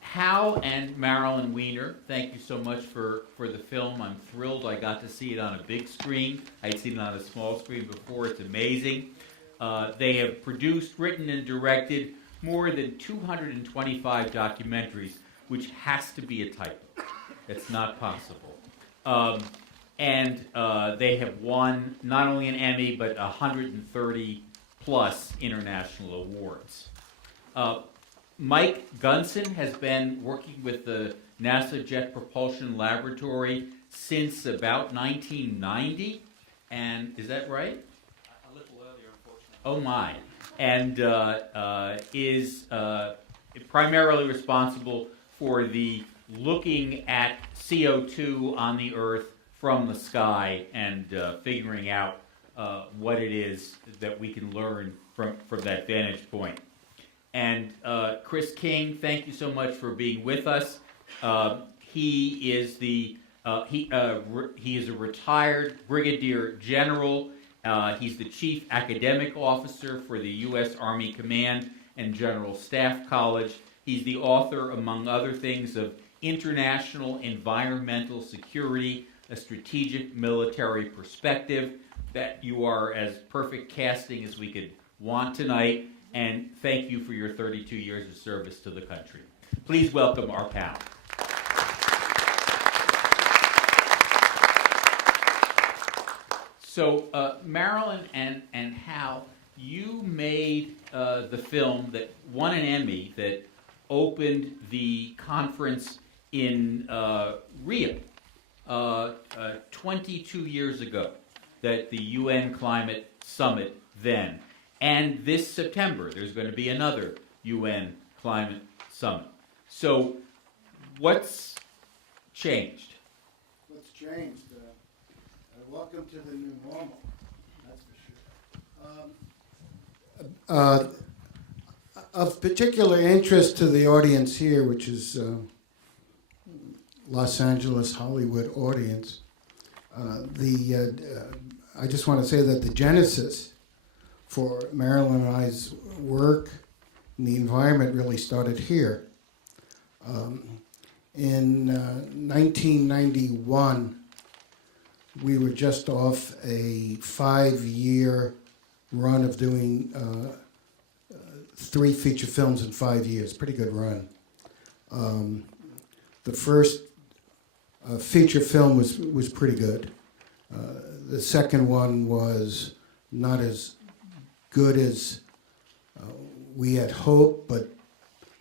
Hal and Marilyn Weiner, thank you so much for the film. I'm thrilled I got to see it on a big screen. I'd seen it on a small screen before. It's amazing. They have produced, written, and directed more than 225 documentaries, which has to be a typo. It's not possible. And they have won not only an Emmy, but 130 plus international awards. Mike Gunson has been working with the NASA Jet Propulsion Laboratory since about 1990, and is that right? A little earlier, unfortunately. Oh my. And is primarily responsible for the looking at CO2 on the Earth from the sky and figuring out what it is that we can learn from that vantage point. And Chris King, thank you so much for being with us. He is he is a retired brigadier general. He's the chief academic officer for the U.S. Army Command and General Staff College. He's the author, among other things, of International Environmental Security, a Strategic Military Perspective. That you are as perfect casting as we could want tonight. And thank you for your 32 years of service to the country. Please welcome our panel. So, Marilyn and Hal, you made the film that won an Emmy that opened the conference in Rio 22 years ago, that the UN Climate Summit then. And this September, there's going to be another UN Climate Summit. So, what's changed? What's changed? Welcome to the new normal, that's for sure. Of particular interest to the audience here, which is Los Angeles, Hollywood audience, I just want to say that the genesis for Marilyn and I's work in the environment really started here. In 1991, we were just off a 5-year run of doing 3 feature films in 5 years. Pretty good run. The first feature film was pretty good. The second one was not as good as we had hoped, but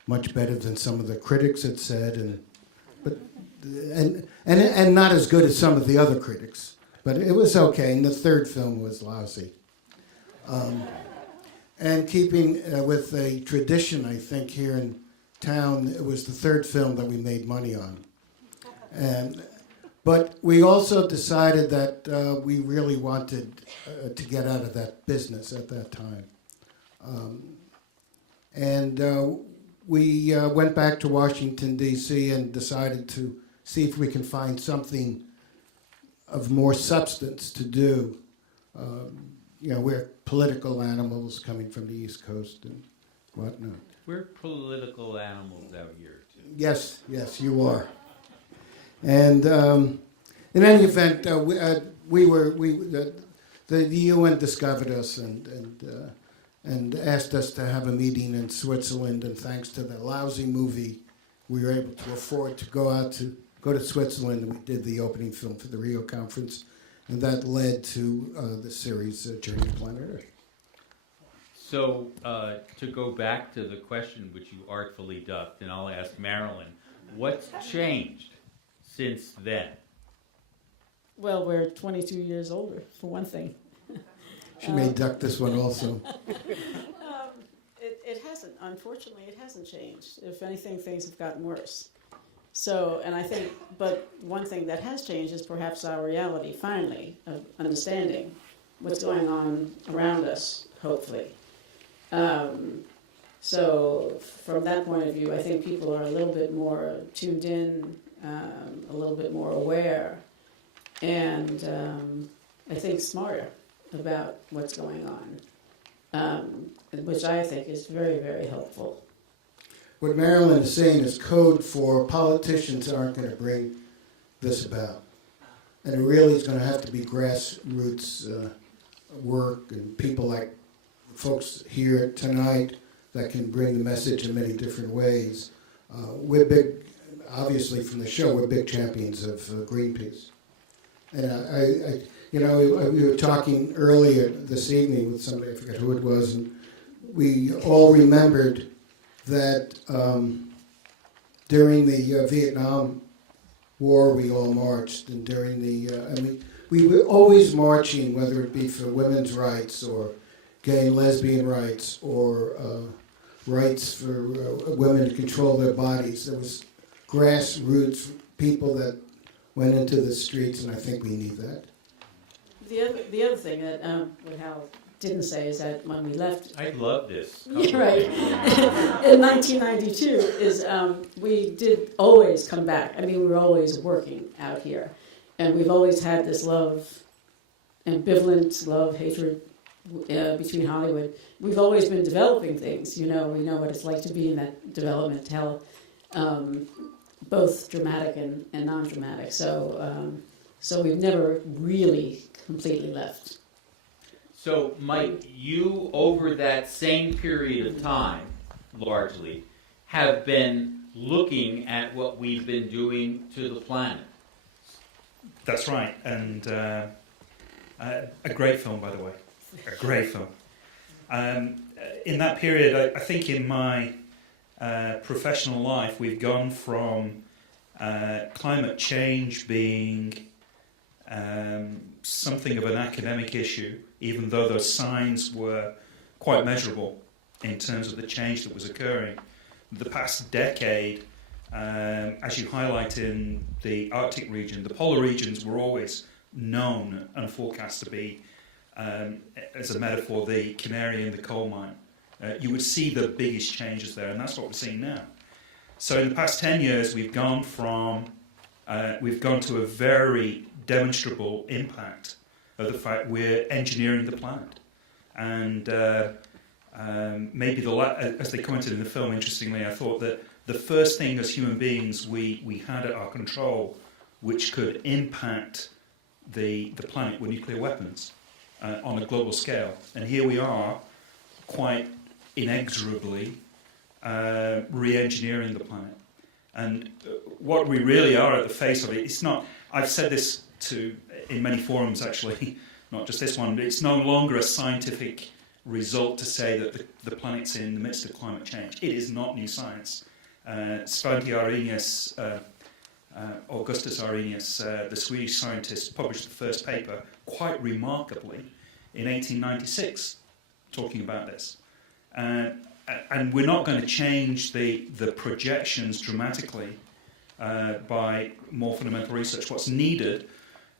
much better than some of the critics had said, and not as good as some of the other critics. But it was okay, and the third film was lousy. And keeping with a tradition, I think, here in town, it was the third film that we made money on. But we also decided that we really wanted to get out of that business at that time. We went back to Washington, D.C. and decided to see if we can find something of more substance to do. We're political animals coming from the East Coast and whatnot. We're political animals out here, too. Yes, you are. And in any event, the UN discovered us and asked us to have a meeting in Switzerland. And thanks to the lousy movie, we were able to afford to go to Switzerland. And we did the opening film for the Rio conference, and that led to the series Journey to Planet Earth. So to go back to the question which you artfully ducked, and I'll ask Marilyn, what's changed since then? Well, we're 22 years older, for one thing. She may duck this one also. It hasn't. Unfortunately, it hasn't changed. If anything, things have gotten worse. So, and I think, but one thing that has changed is perhaps our reality, finally, of understanding what's going on around us, hopefully. So from that point of view, I think people are a little bit more tuned in, a little bit more aware. and I think smarter about what's going on, which I think is very, very helpful. What Marilyn is saying is code for politicians aren't going to bring this about. And it really is going to have to be grassroots work and people like folks here tonight that can bring the message in many different ways. We're big, obviously from the show, we're big champions of Greenpeace. And we were talking earlier this evening with somebody, I forget who it was, and we all remembered that during the Vietnam War we all marched, and during we were always marching, whether it be for women's rights or gay and lesbian rights or rights for women to control their bodies. There was grassroots people that went into the streets, and I think we need that. The other thing that what Hal didn't say is that when we left, I love this. yeah, right, in 1992 is we did always come back. I mean, we were always working out here, and we've always had this ambivalent love, hatred between Hollywood. We've always been developing things. We know what it's like to be in that development hell, both dramatic and non-dramatic. So we've never really completely left. So, Mike, you, over that same period of time, largely, have been looking at what we've been doing to the planet. That's right, and a great film, by the way. A great film. In that period, I think in my professional life, we've gone from climate change being something of an academic issue, even though those signs were quite measurable in terms of the change that was occurring. The past decade, as you highlight in the Arctic region, the polar regions were always known and forecast to be, as a metaphor, the canary in the coal mine. You would see the biggest changes there, and that's what we're seeing now. So in the past 10 years, we've gone to a very demonstrable impact of the fact we're engineering the planet. And maybe as they commented in the film, interestingly, I thought that the first thing as human beings we had at our control, which could impact the planet, were nuclear weapons on a global scale. And here we are, quite inexorably, re-engineering the planet. And what we really are at the face of it, it's not, I've said this in many forums actually, not just this one, but it's no longer a scientific result to say that the planet's in the midst of climate change. It is not new science. Svante Arrhenius, Augustus Arrhenius, the Swedish scientist, published the first paper, quite remarkably, in 1896, talking about this. And we're not going to change the projections dramatically by more fundamental research. What's needed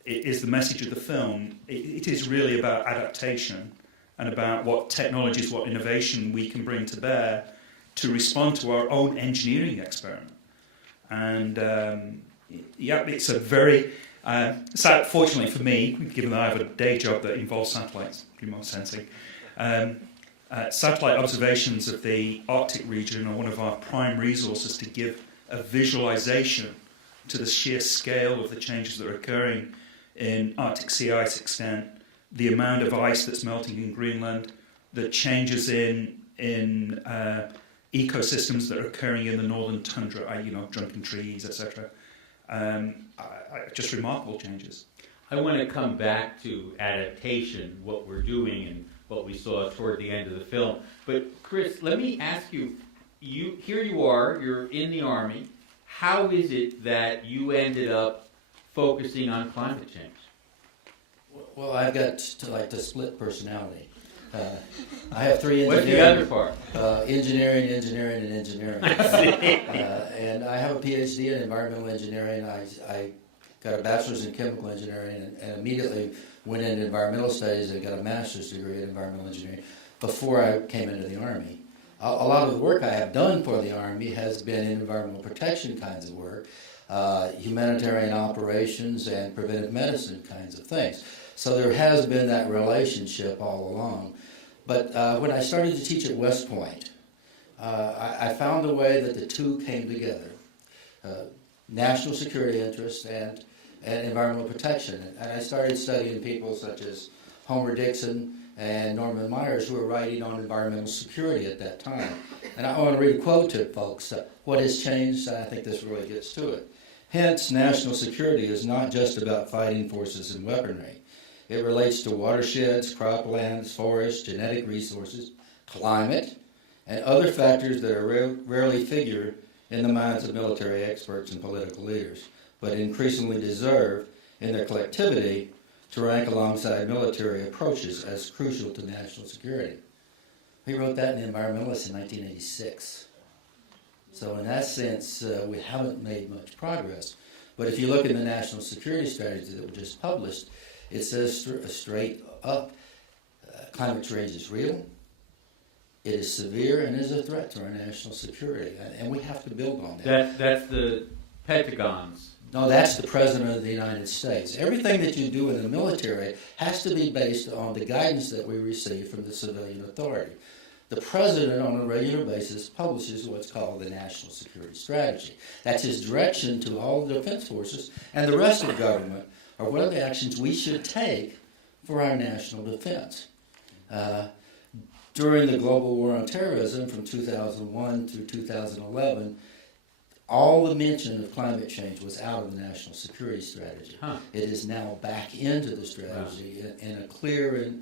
is the message of the film. It is really about adaptation and about what technologies, what innovation we can bring to bear to respond to our own engineering experiment. And it's a very sad, fortunately for me, given that I have a day job that involves satellites, remote sensing. Satellite observations of the Arctic region are one of our prime resources to give a visualization to the sheer scale of the changes that are occurring in Arctic sea ice extent, the amount of ice that's melting in Greenland, the changes in ecosystems that are occurring in the northern tundra, drunken trees, etc. Just remarkable changes. I want to come back to adaptation, what we're doing and what we saw toward the end of the film. But Chris, let me ask you, here you are, you're in the Army. How is it that you ended up focusing on climate change? Well, I've got to split personality. I have three engineering. What's the other part? Engineering, and engineering. And I have a PhD in environmental engineering. I got a bachelor's in chemical engineering and immediately went into environmental studies and got a master's degree in environmental engineering before I came into the Army. A lot of the work I have done for the Army has been in environmental protection kinds of work. humanitarian operations, and preventive medicine kinds of things. So there has been that relationship all along. But when I started to teach at West Point, I found a way that the two came together. National security interests and environmental protection. And I started studying people such as Homer Dixon and Norman Myers, who were writing on environmental security at that time. And I want to read a quote to folks. What has changed? I think this really gets to it. Hence, national security is not just about fighting forces and weaponry. It relates to watersheds, croplands, forests, genetic resources, climate, and other factors that are rarely figure in the minds of military experts and political leaders, but increasingly deserve, in their collectivity, to rank alongside military approaches as crucial to national security. He wrote that in The Environmentalist in 1986. So in that sense, we haven't made much progress. But if you look at the national security strategy that was just published, it says straight up, climate change is real, it is severe, and is a threat to our national security. And we have to build on that. That's the Pentagon's. No, that's the President of the United States. Everything that you do in the military has to be based on the guidance that we receive from the civilian authority. The President, on a regular basis, publishes what's called the National Security Strategy. That's his direction to all the defense forces and the rest of the government, or what are the actions we should take for our national defense. During the global war on terrorism from 2001 through 2011, all the mention of climate change was out of the national security strategy. It is now back into the strategy in a clear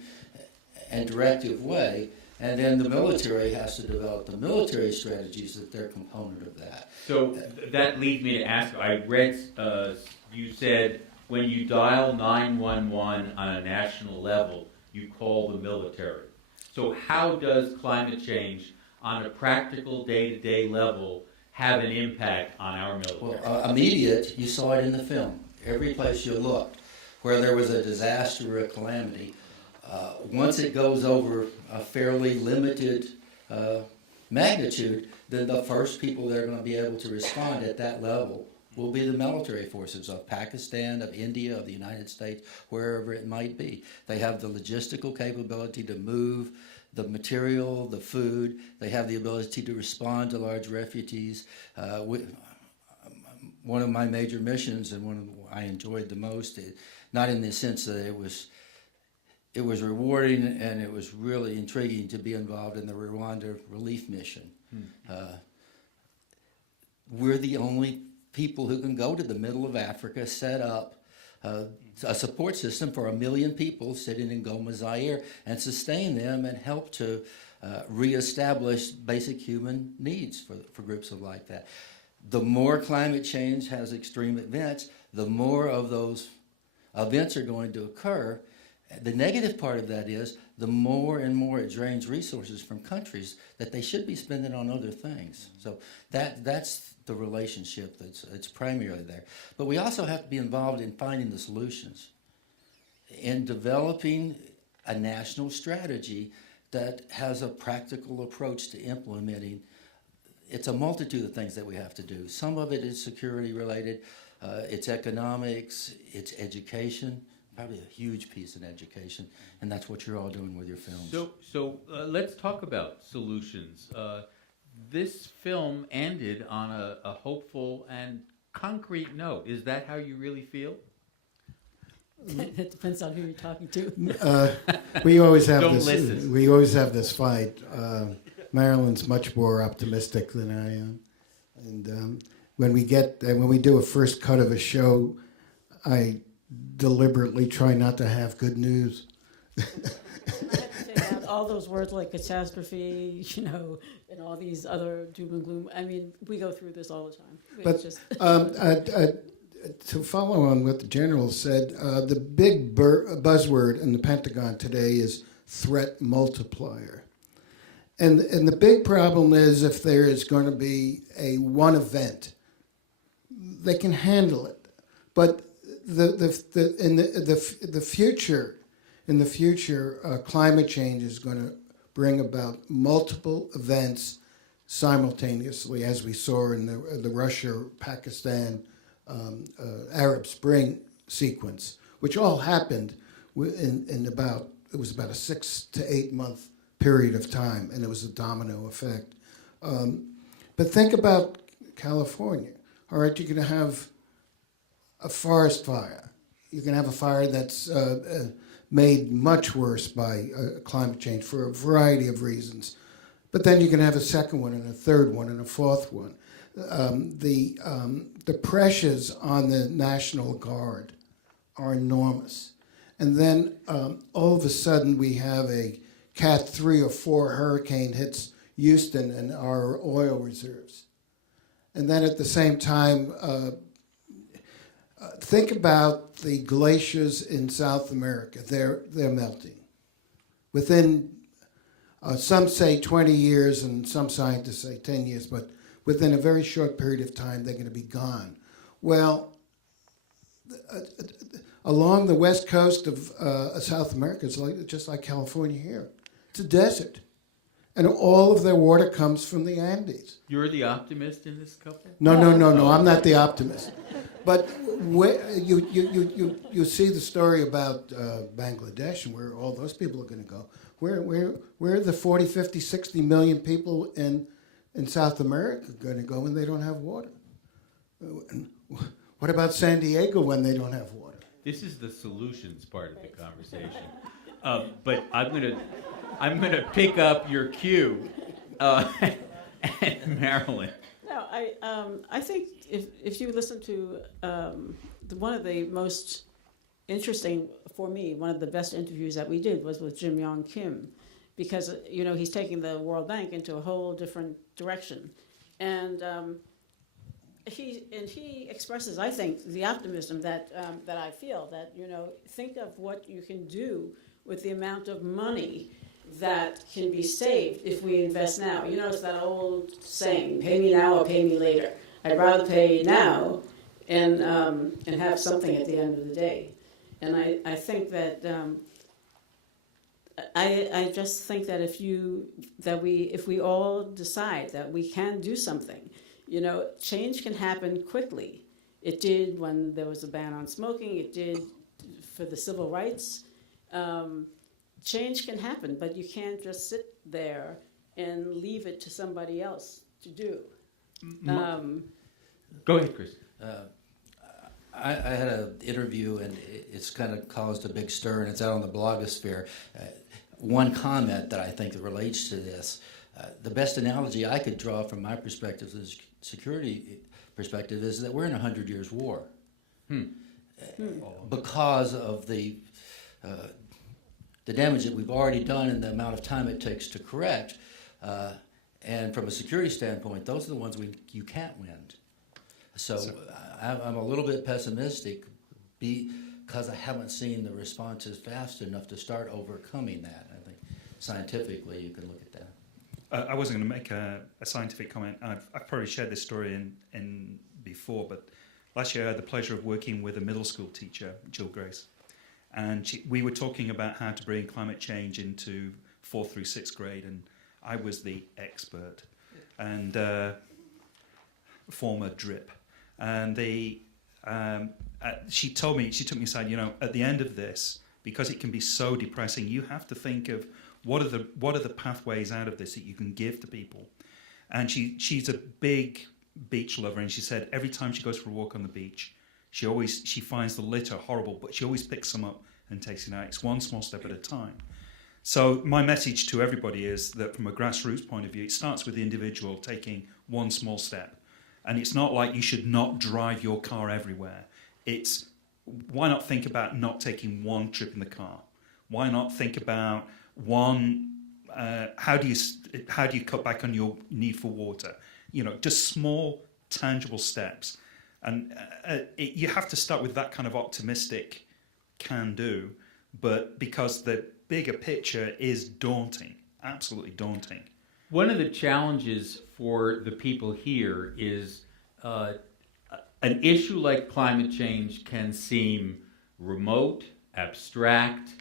and directive way, and then the military has to develop the military strategies that they're component of that. So that leads me to ask, I read you said when you dial 911 on a national level, you call the military. So how does climate change on a practical day-to-day level have an impact on our military? Well, immediate, you saw it in the film. Every place you looked where there was a disaster or a calamity, once it goes over a fairly limited magnitude, then the first people that are going to be able to respond at that level will be the military forces of Pakistan, of India, of the United States, wherever it might be. They have the logistical capability to move the material, the food. They have the ability to respond to large refugees. One of my major missions, and one of I enjoyed the most, not in the sense that it was rewarding and it was really intriguing to be involved in the Rwanda relief mission. We're the only people who can go to the middle of Africa, set up a support system for 1 million people sitting in Goma, Zaire, and sustain them and help to reestablish basic human needs for groups of like that. The more climate change has extreme events, the more of those events are going to occur. The negative part of that is the more and more it drains resources from countries that they should be spending on other things. So that's the relationship that's primarily there. But we also have to be involved in finding the solutions, in developing a national strategy that has a practical approach to implementing. It's a multitude of things that we have to do. Some of it is security related, it's economics, it's education. Probably a huge piece in education, and that's what you're all doing with your films. So let's talk about solutions. This film ended on a hopeful and concrete note. Is that how you really feel? It depends on who you're talking to. We always have Don't this. listen. We always have this fight. Marilyn's much more optimistic than I am, and when we do a first cut of a show, I deliberately try not to have good news. I have to take out all those words like catastrophe, and all these other doom and gloom. I mean, we go through this all the time. But to follow on what the general said, the big buzzword in the Pentagon today is threat multiplier. And the big problem is if there is going to be one event, they can handle it. But in the future, climate change is going to bring about multiple events simultaneously, as we saw in the Russia-Pakistan Arab Spring sequence, which all happened in about, it was about a 6 to 8 month period of time, and it was a domino effect. But think about California. All right, you're going to have a forest fire. You're going to have a fire that's made much worse by climate change for a variety of reasons. But then you're going to have a second one and a third one and a fourth one. The pressures on the National Guard are enormous. And then all of a sudden we have a Cat 3 or 4 hurricane hits Houston and our oil reserves. And then at the same time, think about the glaciers in South America. They're melting. Within, some say 20 years and some scientists say 10 years, but within a very short period of time, they're going to be gone. Well, along the west coast of South America, it's just like California here. It's a desert. And all of their water comes from the Andes. You're the optimist in this couple? No, I'm not the optimist. But you see the story about Bangladesh and where all those people are going to go. Where are the 40, 50, 60 million people in South America going to go when they don't have water? What about San Diego when they don't have water? This is the solutions part of the conversation. But I'm gonna pick up your cue, Marilyn. No, I think if you listen to one of the most interesting, for me, one of the best interviews that we did was with Jim Yong Kim, because he's taking the World Bank into a whole different direction, and he expresses, I think, the optimism that I feel, that think of what you can do with the amount of money that can be saved if we invest now. It's that old saying, pay me now or pay me later. I'd rather pay now and have something at the end of the day. And I think that I just think that if we all decide that we can do something, change can happen quickly. It did when there was a ban on smoking. It did for the civil rights. Change can happen, but you can't just sit there and leave it to somebody else to do. Go ahead, Chris. I had an interview, and it's kind of caused a big stir, and it's out on the blogosphere. One comment that I think that relates to this, the best analogy I could draw from my perspective, the security perspective, is that we're in a 100 years war. Because of the damage that we've already done and the amount of time it takes to correct. And from a security standpoint, those are the ones you can't win. So I'm a little bit pessimistic because I haven't seen the responses fast enough to start overcoming that. I think scientifically you can look at that. I wasn't going to make a scientific comment. I've probably shared this story in before, but last year I had the pleasure of working with a middle school teacher, Jill Grace. And we were talking about how to bring climate change into 4th through 6th grade, and I was the expert, and former drip. And she took me aside, at the end of this, because it can be so depressing, you have to think of what are the pathways out of this that you can give to people. And she's a big beach lover, and she said every time she goes for a walk on the beach, she finds the litter horrible, but she always picks them up and takes it out. It's one small step at a time. So my message to everybody is that from a grassroots point of view, it starts with the individual taking one small step. And it's not like you should not drive your car everywhere. It's why not think about not taking one trip in the car? Why not think about how do you cut back on your need for water? Just small, tangible steps. And you have to start with that kind of optimistic can-do, but because the bigger picture is daunting, absolutely daunting. One of the challenges for the people here is an issue like climate change can seem remote, abstract,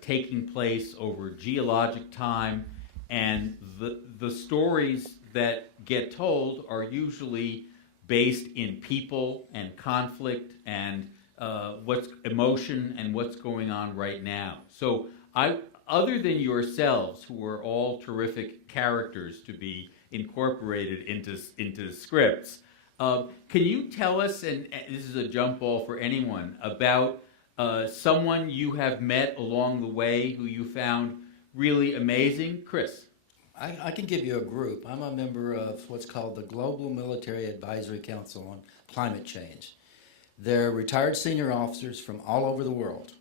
taking place over geologic time, and the stories that get told are usually based in people and conflict and what's emotion and what's going on right now. So other than yourselves, who are all terrific characters to be incorporated into scripts, can you tell us, and this is a jump ball for anyone, about someone you have met along the way who you found really amazing? Chris? I can give you a group. I'm a member of what's called the Global Military Advisory Council on Climate Change. They're retired senior officers from all over the world.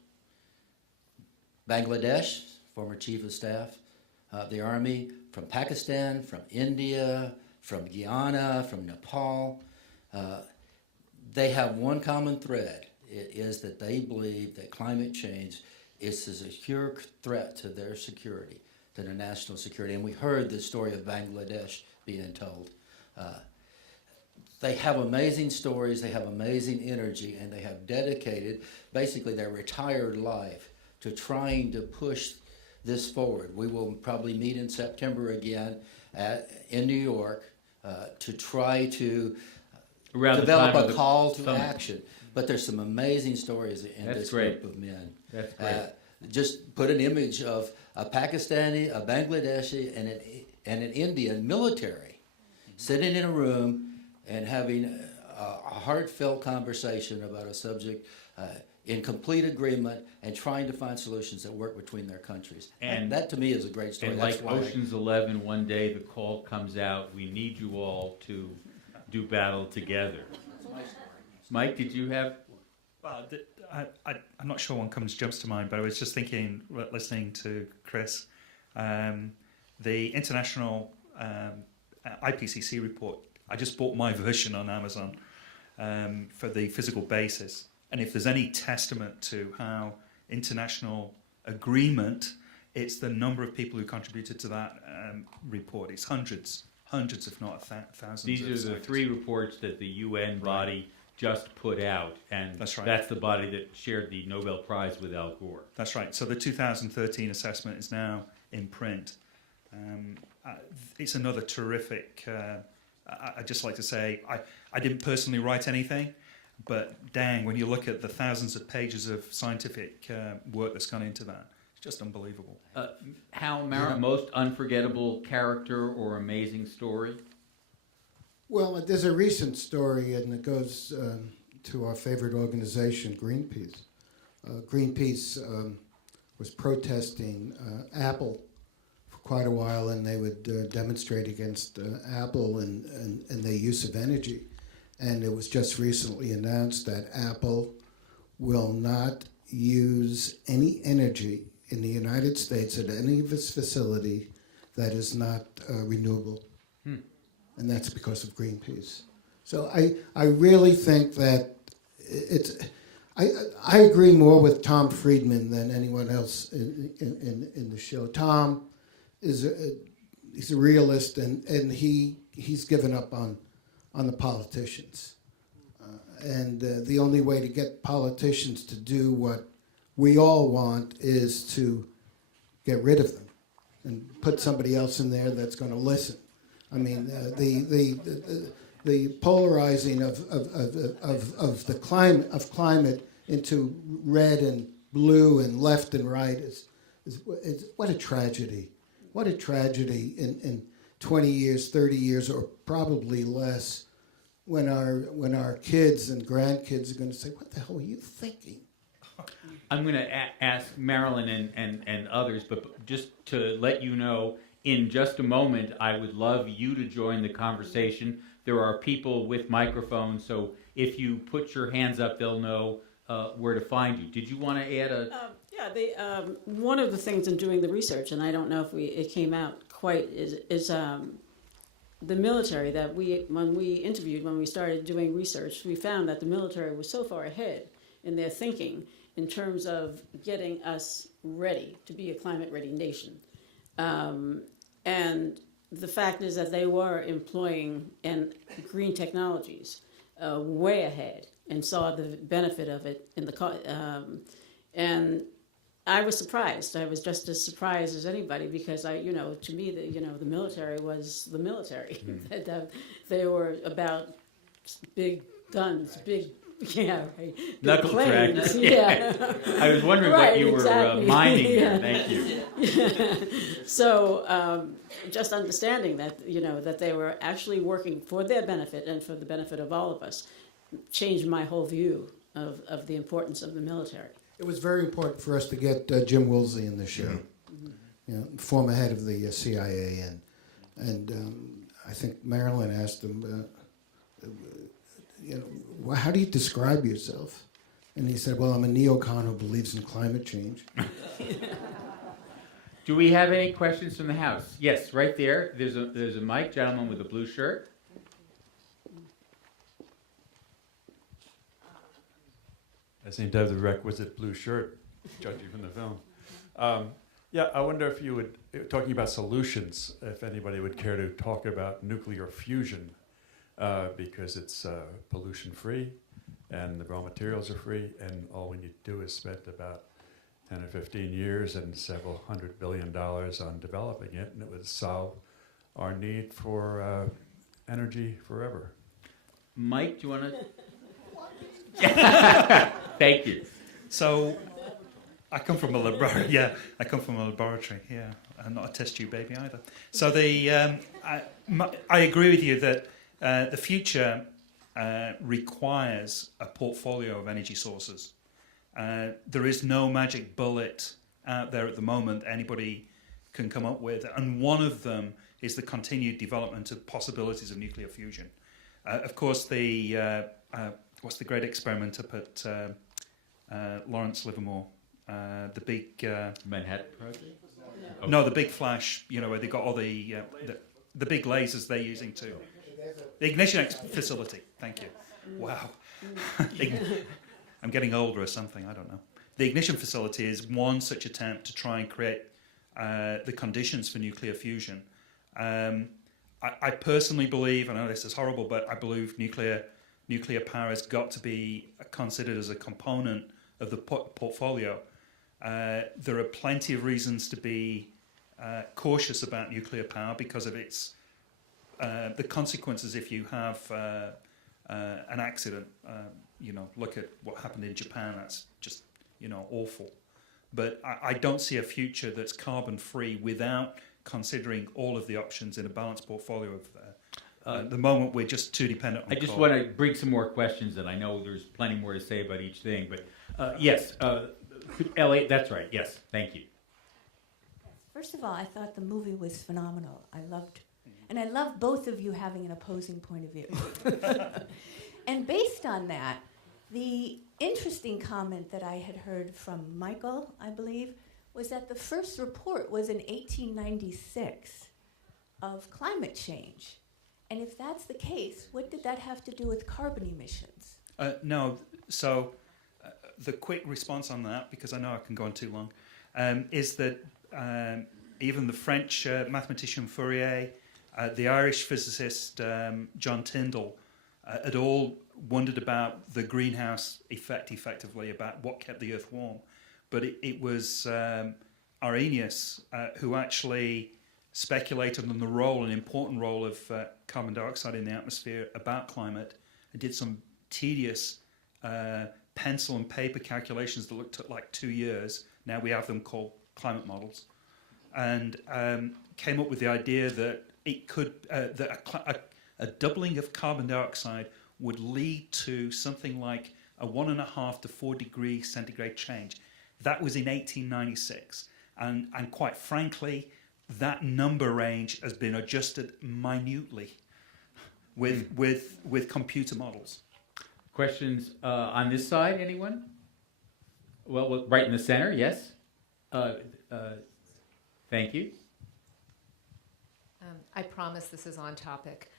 Bangladesh, former chief of staff of the army, from Pakistan, from India, from Guyana, from Nepal. They have one common thread. It is that they believe that climate change is a secure threat to their security, to their national security. And we heard the story of Bangladesh being told. They have amazing stories, they have amazing energy, and they have dedicated basically their retired life to trying to push this forward. We will probably meet in September again in New York to try to develop a call to action. But there's some amazing stories in this group of men. That's great. Just put an image of a Pakistani, a Bangladeshi, and an Indian military sitting in a room and having a heartfelt conversation about a subject in complete agreement and trying to find solutions that work between their countries. And that to me is a great story. And that's like Ocean's 11, one day the call comes out, we need you all to do battle together. Mike, did you have? Well, I'm not sure one jumps to mind, but I was just thinking, listening to Chris, the international IPCC report. I just bought my version on Amazon for the physical basis. And if there's any testament to how international agreement, it's the number of people who contributed to that report. It's hundreds if not thousands. These are the three reports that the UN body just put out, and that's right. That's the body that shared the Nobel Prize with Al Gore. That's right. So the 2013 assessment is now in print. It's another terrific. I'd just like to say I didn't personally write anything, but dang, when you look at the thousands of pages of scientific work that's gone into that, it's just unbelievable. Hal, most unforgettable character or amazing story? Well, there's a recent story, and it goes to our favorite organization, Greenpeace. Greenpeace was protesting Apple for quite a while, and they would demonstrate against Apple and their use of energy. And it was just recently announced that Apple will not use any energy in the United States at any of its facility that is not renewable. And that's because of Greenpeace. So I really think that I agree more with Tom Friedman than anyone else in the show. Tom he's a realist, and he's given up on the politicians. And the only way to get politicians to do what we all want is to get rid of them and put somebody else in there that's going to listen. I mean, the polarizing of the climate into red and blue and left and right is what a tragedy. What a tragedy in 20 years, 30 years, or probably less, when our kids and grandkids are going to say, "What the hell were you thinking?" I'm going to ask Marilyn and others, but just to let you know, in just a moment, I would love you to join the conversation. There are people with microphones, so if you put your hands up, they'll know where to find you. Did you want to add a... one of the things in doing the research, and I don't know if it came out quite, is the military that when we started doing research, we found that the military was so far ahead in their thinking in terms of getting us ready to be a climate-ready nation. And the fact is that they were employing green technologies way ahead and saw the benefit of it in and I was surprised. I was just as surprised as anybody because to me, the military was the military. They were about big guns, big, yeah, right. Big Knuckle planes, dragons. yeah. I was wondering Right, what you were exactly. mining Yeah. there. Thank you. So just understanding that, that they were actually working for their benefit and for the benefit of all of us changed my whole view of the importance of the military. It was very important for us to get Jim Woolsey in the show, former head of the CIA, and I think Marilyn asked him, how do you describe yourself? And he said, well, I'm a neocon who believes in climate change. Do we have any questions from the House? Yes, right there. There's a mic, gentleman with a blue shirt. I seem to have the requisite blue shirt, judging from the film. Yeah, I wonder if you would, talking about solutions, if anybody would care to talk about nuclear fusion, because it's pollution-free, and the raw materials are free, and all we need to do is spend about 10 or 15 years and several $100 billion on developing it, and it would solve our need for energy forever. Mike, do you want to? Thank you. So, I come from a laboratory. Yeah, I come from a laboratory. Yeah, I'm not a test tube baby either. So I agree with you that the future requires a portfolio of energy sources. There is no magic bullet out there at the moment anybody can come up with, and one of them is the continued development of possibilities of nuclear fusion. Of course, what's the great experiment up at Lawrence Livermore? The big Manhattan Project? Oh. No, the big flash. Where they got all the big lasers they're using too. The ignition facility. Thank you. Wow. I'm getting older or something. I don't know. The ignition facility is one such attempt to try and create the conditions for nuclear fusion. I personally believe, I know this is horrible, but I believe nuclear power has got to be considered as a component of the portfolio. There are plenty of reasons to be cautious about nuclear power because of its the consequences if you have an accident. Look at what happened in Japan. That's just awful. But I don't see a future that's carbon free without considering all of the options in a balanced portfolio of at the moment, we're just too dependent on I just coal. want to bring some more questions, and I know there's plenty more to say about each thing, but yes, Elliot, that's right. Yes, thank you. First of all, I thought the movie was phenomenal. I love both of you having an opposing point of view. And based on that, the interesting comment that I had heard from Michael, I believe, was that the first report was in 1896 of climate change. And if that's the case, what did that have to do with carbon emissions? No, so the quick response on that, because I know I can go on too long, is that even the French mathematician Fourier, the Irish physicist John Tyndall, had all wondered about the greenhouse effect, effectively, about what kept the Earth warm. But it was Arrhenius who actually speculated on an important role of carbon dioxide in the atmosphere about climate, and did some tedious pencil and paper calculations that took like 2 years. Now we have them called climate models, and came up with the idea that it could a doubling of carbon dioxide would lead to something like a 1.5 to 4 degree centigrade change. That was in 1896, and quite frankly, that number range has been adjusted minutely with computer models. Questions on this side, anyone? Well, right in the center, yes. Thank you. I promise this is on topic.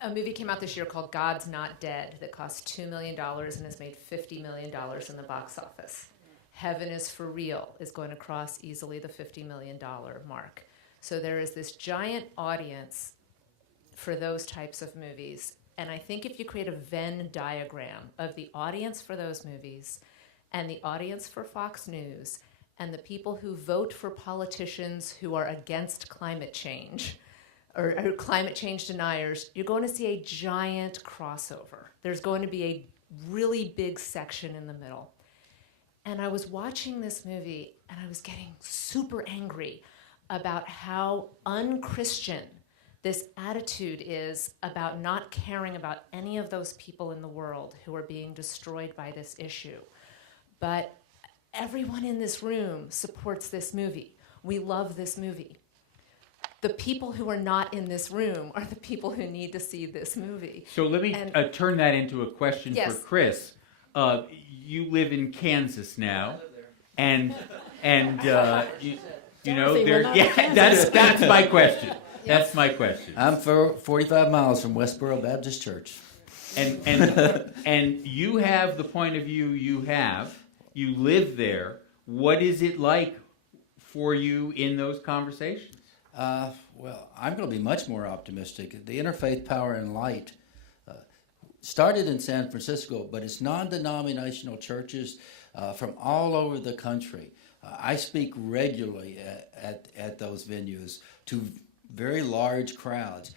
A movie came out this year called God's Not Dead that cost $2 million and has made $50 million in the box office. Heaven is for Real is going to cross easily the $50 million mark. So there is this giant audience for those types of movies. And I think if you create a Venn diagram of the audience for those movies and the audience for Fox News and the people who vote for politicians who are against climate change, or climate change deniers, you're going to see a giant crossover. There's going to be a really big section in the middle. And I was watching this movie, and I was getting super angry about how unchristian this attitude is about not caring about any of those people in the world who are being destroyed by this issue. But everyone in this room supports this movie. We love this movie. The people who are not in this room are the people who need to see this movie. So let me turn that into a question Yes. for Chris. You live in Kansas now, and you know Dorothy, there. we're not in Yeah, Kansas. that's my question. That's my question. I'm 45 miles from Westboro Baptist Church. And you have the point of view you have. You live there. What is it like for you in those conversations? Well, I'm going to be much more optimistic. The Interfaith Power and Light started in San Francisco, but it's non-denominational churches from all over the country. I speak regularly at those venues to very large crowds.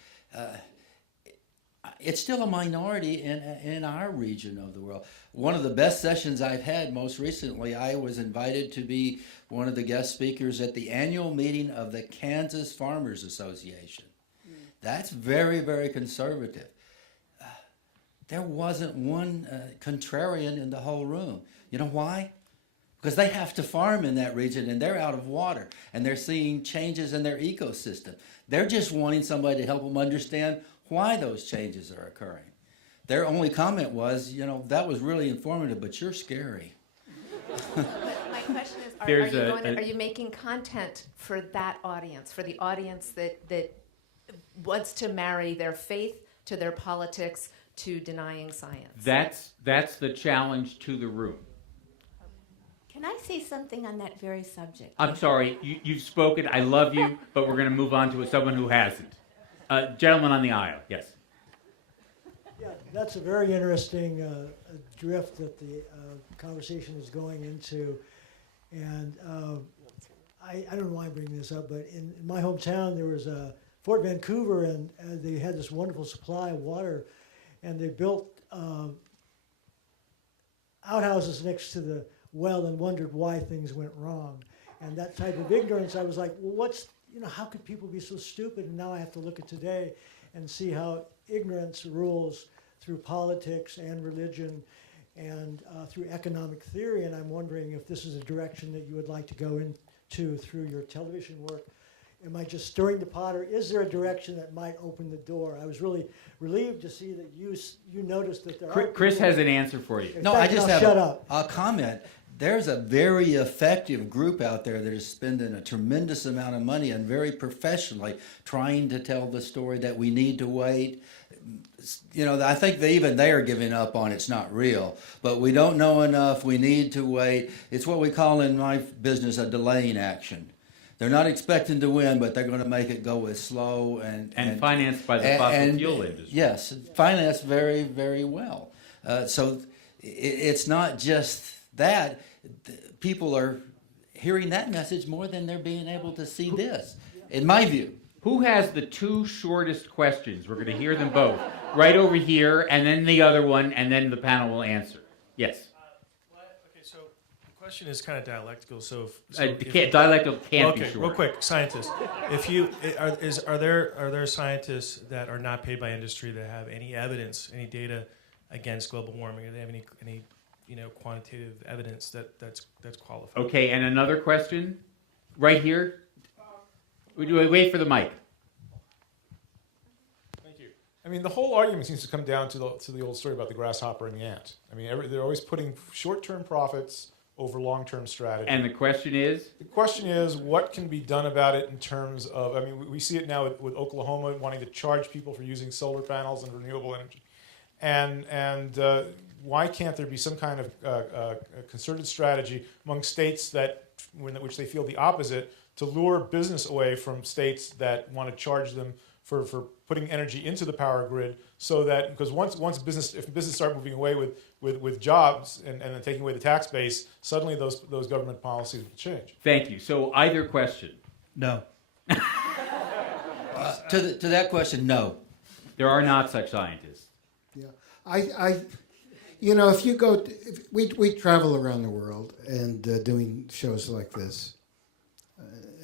It's still a minority in our region of the world. One of the best sessions I've had most recently, I was invited to be one of the guest speakers at the annual meeting of the Kansas Farmers Association. That's very, very conservative. There wasn't one contrarian in the whole room. You know why? Because they have to farm in that region, and they're out of water, and they're seeing changes in their ecosystem. They're just wanting somebody to help them understand why those changes are occurring. Their only comment was, you know, that was really informative, but you're scary. But my question is, are you making content for that audience, for the audience that wants to marry their faith to their politics to denying science? That's the challenge to the room. Can I say something on that very subject? I'm sorry, you've spoken. I love you, but we're going to move on to someone who hasn't. Gentleman on the aisle, yes. Yeah, that's a very interesting drift that the conversation is going into. And I don't know why I bring this up, but in my hometown there was Fort Vancouver, and they had this wonderful supply of water, and they built outhouses next to the well and wondered why things went wrong. And that type of ignorance, I was like, well, how could people be so stupid? And now I have to look at today and see how ignorance rules through politics and religion and through economic theory. And I'm wondering if this is a direction that you would like to go into through your television work. Am I just stirring the pot, or is there a direction that might open the door? I was really relieved to see that you noticed that there are. Chris has an answer for you. No, I just have shut up. a comment. There's a very effective group out there that is spending a tremendous amount of money and very professionally trying to tell the story that we need to wait. You know, I think they are giving up on it's not real, but we don't know enough. We need to wait. It's what we call in my business a delaying action. They're not expecting to win, but they're going to make it go as slow and financed by the fossil fuel industry. Yes, financed very, very well. So it's not just that. People are hearing that message more than they're being able to see this, in my view. Who has the two shortest questions? We're going to hear them both. Right over here, and then the other one, and then the panel will answer. Yes. Okay, so the question is kind of dialectical. Dialectical can't be okay, short. real quick, scientists. Are there scientists that are not paid by industry that have any evidence, any data against global warming? Do they have any quantitative evidence that's qualified? Okay, and another question, right here. Wait for the mic. Thank you. I mean, the whole argument seems to come down to the old story about the grasshopper and the ant. I mean, they're always putting short-term profits over long-term strategy. And the question is? The question is, what can be done about it in terms of, I mean, we see it now with Oklahoma wanting to charge people for using solar panels and renewable energy. And why can't there be some kind of concerted strategy among states which they feel the opposite, to lure business away from states that want to charge them for putting energy into the power grid, so that, because if business start moving away with jobs and then taking away the tax base, suddenly those government policies will change. Thank you. So either question. No. To that question, no. There are not such scientists. Yeah, if you go, we travel around the world and doing shows like this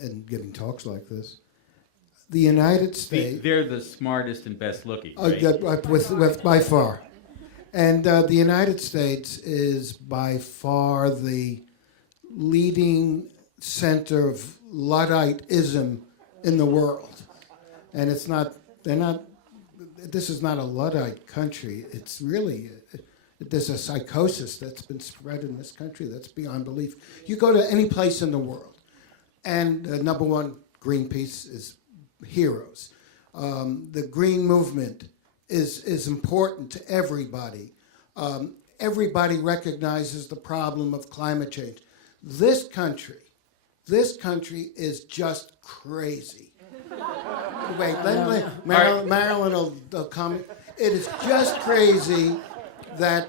and giving talks like this. The United States. They're the smartest and best looking. Right? With by far, and the United States is by far the leading center of Ludditism in the world, and it's not. They're not. This is not a Luddite country. It's really, there's a psychosis that's been spread in this country that's beyond belief. You go to any place in the world, and number one, Greenpeace is heroes. The green movement is important to everybody. Everybody recognizes the problem of climate change. This country is just crazy. Wait, Marilyn will comment. It is just crazy that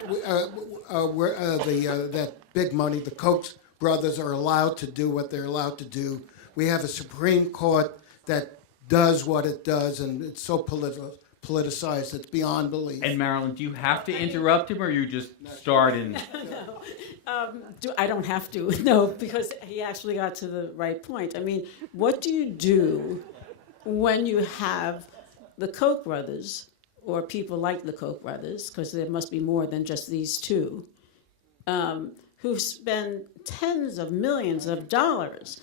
that big money, the Koch brothers, are allowed to do what they're allowed to do. We have a Supreme Court that does what it does, and it's so politicized it's beyond belief. And Marilyn, do you have to interrupt him, or you just start and? No. I don't have to, no, because he actually got to the right point. I mean, what do you do when you have the Koch brothers, or people like the Koch brothers, because there must be more than just these two, who spend tens of millions of dollars,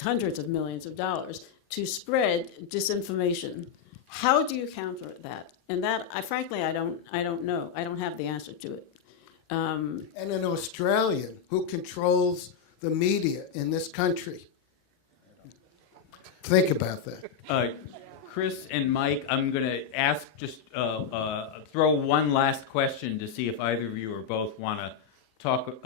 hundreds of millions of dollars, to spread disinformation? How do you counter that? And that, frankly, I don't know. I don't have the answer to it. And an Australian who controls the media in this country. Think about that. Chris and Mike, I'm going to ask, just throw one last question to see if either of you or both want to talk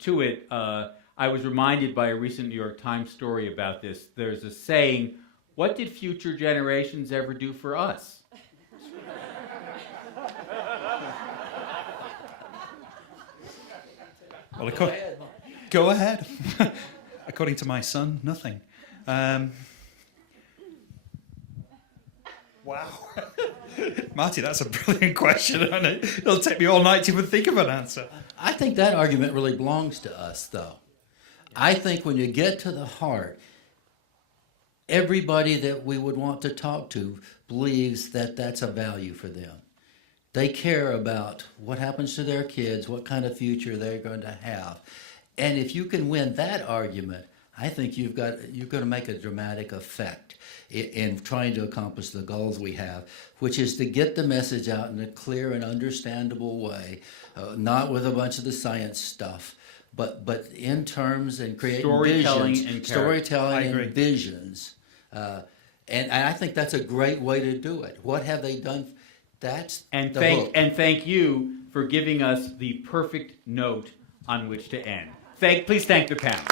to it. I was reminded by a recent New York Times story about this. There's a saying, what did future generations ever do for us? Well, go ahead. According to my son, nothing. Wow. Marty, that's a brilliant question, isn't it? It'll take me all night to even think of an answer. I think that argument really belongs to us, though. I think when you get to the heart, everybody that we would want to talk to believes that that's a value for them. They care about what happens to their kids, what kind of future they're going to have. And if you can win that argument, I think you're going to make a dramatic effect in trying to accomplish the goals we have, which is to get the message out in a clear and understandable way, not with a bunch of the science stuff, but in terms and creating storytelling and visions. And I think that's a great way to do it. What have they done? That's and the thank hook. And thank you for giving us the perfect note on which to end. Please thank the panel.